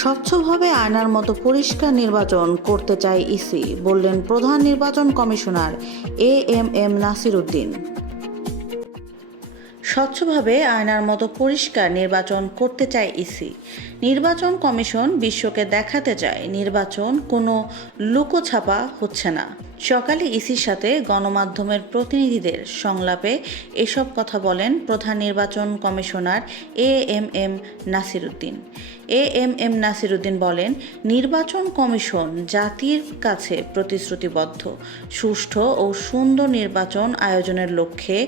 স্বচ্ছভাবে আয়নার মতো পরিষ্কার নির্বাচন করতে চায় ইসি, বললেন প্রধান নির্বাচন কমিশনার এএমএম নাসির উদ্দিন। স্বচ্ছভাবে আয়নার মতো পরিষ্কার নির্বাচন করতে চায় ইসি। নির্বাচন কমিশন বিশ্বকে দেখাতে চায় নির্বাচন কোনো লুকোছাপা হচ্ছে না। সকালে ইসির সাথে গণমাধ্যমের প্রতিনিধিদের সংলাপে এসব কথা বলেন প্রধান নির্বাচন commissioner AMM Nasir Uddin. AMM Nasir Uddin বলেন, নির্বাচন কমিশন জাতির কাছে প্রতিশ্রুতিবদ্ধ। সুষ্ঠু ও সুন্দর নির্বাচন আয়োজনের লক্ষ্যে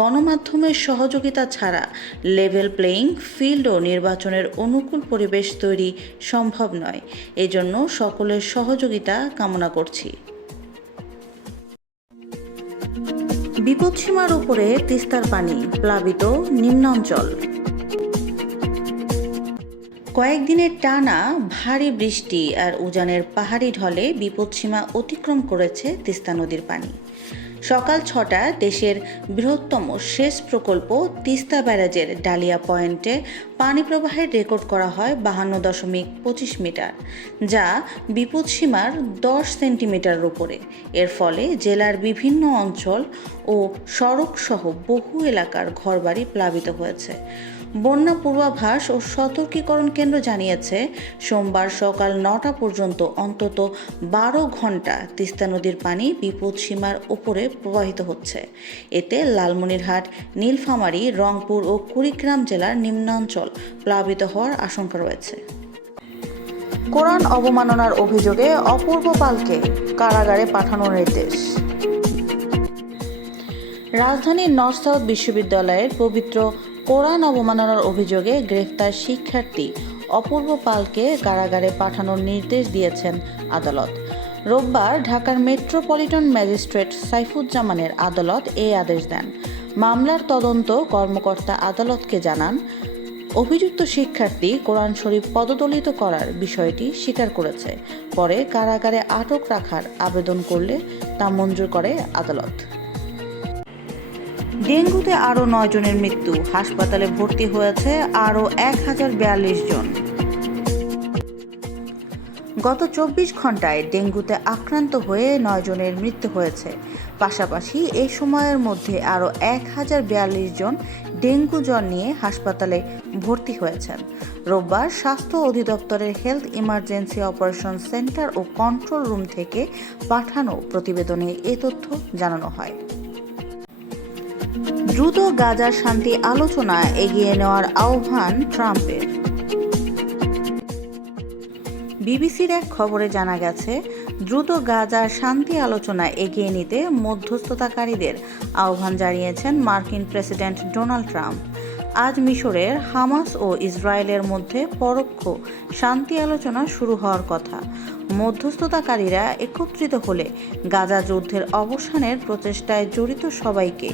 গণমাধ্যমের সহযোগিতা ছাড়া লেভেল প্লেয়িং ফিল্ড ও নির্বাচনের অনুকূল পরিবেশ তৈরি সম্ভব নয়। এজন্য সকলের সহযোগিতা কামনা করছি। বিপদসীমার উপরে তিস্তার পানি, প্লাবিত নিম্নাঞ্চল। কয়েকদিনের টানা ভারী বৃষ্টি আর উজানের পাহাড়ি ঢলে বিপদসীমা অতিক্রম করেছে তিস্তা নদীর পানি। সকাল ৬টায় দেশের বৃহত্তম সেচ প্রকল্প তিস্তা ব্যারাজের ডালিয়া পয়েন্টে পানি প্রবাহের রেকর্ড করা হয় ৫২.২৫ মিটার, যা বিপদসীমার ১০ সেন্টিমিটারের উপরে। এর ফলে জেলার বিভিন্ন অঞ্চল ও সড়কসহ বহু এলাকার ঘরবাড়ি প্লাবিত হয়েছে। বন্যা পূর্বাভাস ও সতর্কীকরণ কেন্দ্র জানিয়েছে, সোমবার সকাল ৯টা পর্যন্ত অন্তত ১২ ঘন্টা তিস্তা নদীর পানি বিপদসীমার ওপরে প্রবাহিত হচ্ছে। এতে লালমনিরহাট, নীলফামারী, রংপুর ও কুড়িগ্রাম জেলার নিম্নাঞ্চল প্লাবিত হওয়ার আশঙ্কা রয়েছে। কোরআন অবমাননার অভিযোগে অপূর্ব পালকে কারাগারে পাঠানোর নির্দেশ। রাজধানীর নর্থ সাউথ বিশ্ববিদ্যালয়ের পবিত্র কোরআন অবমাননার অভিযোগে গ্রেফতার শিক্ষার্থী অপূর্ব পালকে কারাগারে পাঠানোর নির্দেশ দিয়েছেন আদালত। রোববার ঢাকার মেট্রোপলিটন ম্যাজিস্ট্রেট সাইফুজ্জামানের আদালত এই আদেশ দেন। মামলার তদন্ত কর্মকর্তা আদালতকে জানান, অভিযুক্ত শিক্ষার্থী কোরআন শরীফ পদদলিত করার বিষয়টি স্বীকার করেছে। পরে কারাগারে আটক রাখার আবেদন করলে তা মঞ্জুর করে আদালত। ডেঙ্গুতে আরও ৯ জনের মৃত্যু, হাসপাতালে ভর্তি হয়েছে আরও ১,০৪২ জন। গত ২৪ ঘন্টায় ডেঙ্গুতে আক্রান্ত হয়ে ৯ জনের মৃত্যু হয়েছে। পাশাপাশি এই সময়ের মধ্যে আরও ১,০৪২ জন ডেঙ্গু জ্বর নিয়ে হাসপাতালে ভর্তি হয়েছেন। রোববার স্বাস্থ্য অধিদপ্তরের হেলথ ইমার্জেন্সি অপারেশন সেন্টার ও কন্ট্রোল রুম থেকে পাঠানো প্রতিবেদনে এ তথ্য জানানো হয়। দ্রুত গাজার শান্তি আলোচনা এগিয়ে নেওয়ার আহ্বান ট্রাম্পের। বিবিসির এক খবরে জানা গেছে, দ্রুত গাজার শান্তি আলোচনা এগিয়ে নিতে মধ্যস্থতাকারীদের আহ্বান জানিয়েছেন মার্কিন প্রেসিডেন্ট ডোনাল্ড ট্রাম্প। আজ মিশরের হামাস ও ইসরায়েলের মধ্যে পরোক্ষ শান্তি আলোচনা শুরু হওয়ার কথা। মধ্যস্থতাকারীরা একত্রিত হলে গাজা যুদ্ধের অবসানের প্রচেষ্টায় জড়িত সবাইকে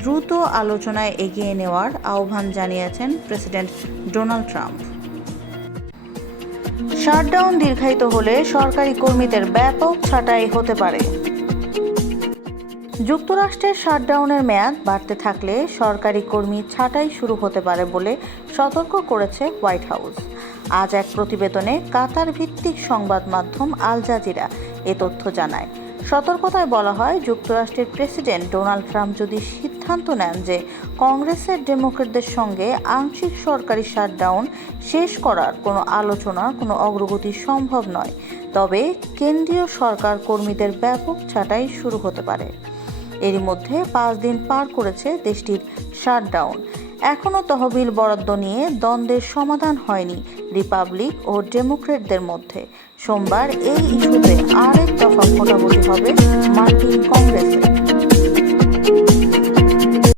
দ্রুত আলোচনায় এগিয়ে নেওয়ার আহ্বান জানিয়েছেন প্রেসিডেন্ট ডোনাল্ড ট্রাম্প। শাটডাউন দীর্ঘায়িত হলে সরকারি কর্মীদের ব্যাপক ছাঁটাই হতে পারে। যুক্তরাষ্ট্রের শাটডাউনের মেয়াদ বাড়তে থাকলে সরকারি কর্মী ছাঁটাই শুরু হতে পারে বলে সতর্ক করেছে হোয়াইট হাউস। আজ এক প্রতিবেদনে কাতার ভিত্তিক সংবাদ মাধ্যম আল জাজিরা এ তথ্য জানায়। সতর্কতায় বলা হয়, যুক্তরাষ্ট্রের প্রেসিডেন্ট ডোনাল্ড ট্রাম্প যদি সিদ্ধান্ত নেন যে কংগ্রেসের ডেমোক্র্যাটদের সঙ্গে আংশিক সরকারি শাটডাউন শেষ করার কোনো আলোচনার কোনো অগ্রগতি সম্ভব নয়, তবে কেন্দ্রীয় সরকার কর্মীদের ব্যাপক ছাঁটাই শুরু হতে পারে। এরই মধ্যে ৫ দিন পার করেছে দেশটির শাটডাউন। এখনও তহবিল বরাদ্দ নিয়ে দ্বন্দ্বের সমাধান হয়নি রিপাবলিক ও ডেমোক্র্যাটদের মধ্যে। সোমবার এই ইস্যুতে আরেক দফা ভোটাভুটি হবে মার্কিন কংগ্রেসে।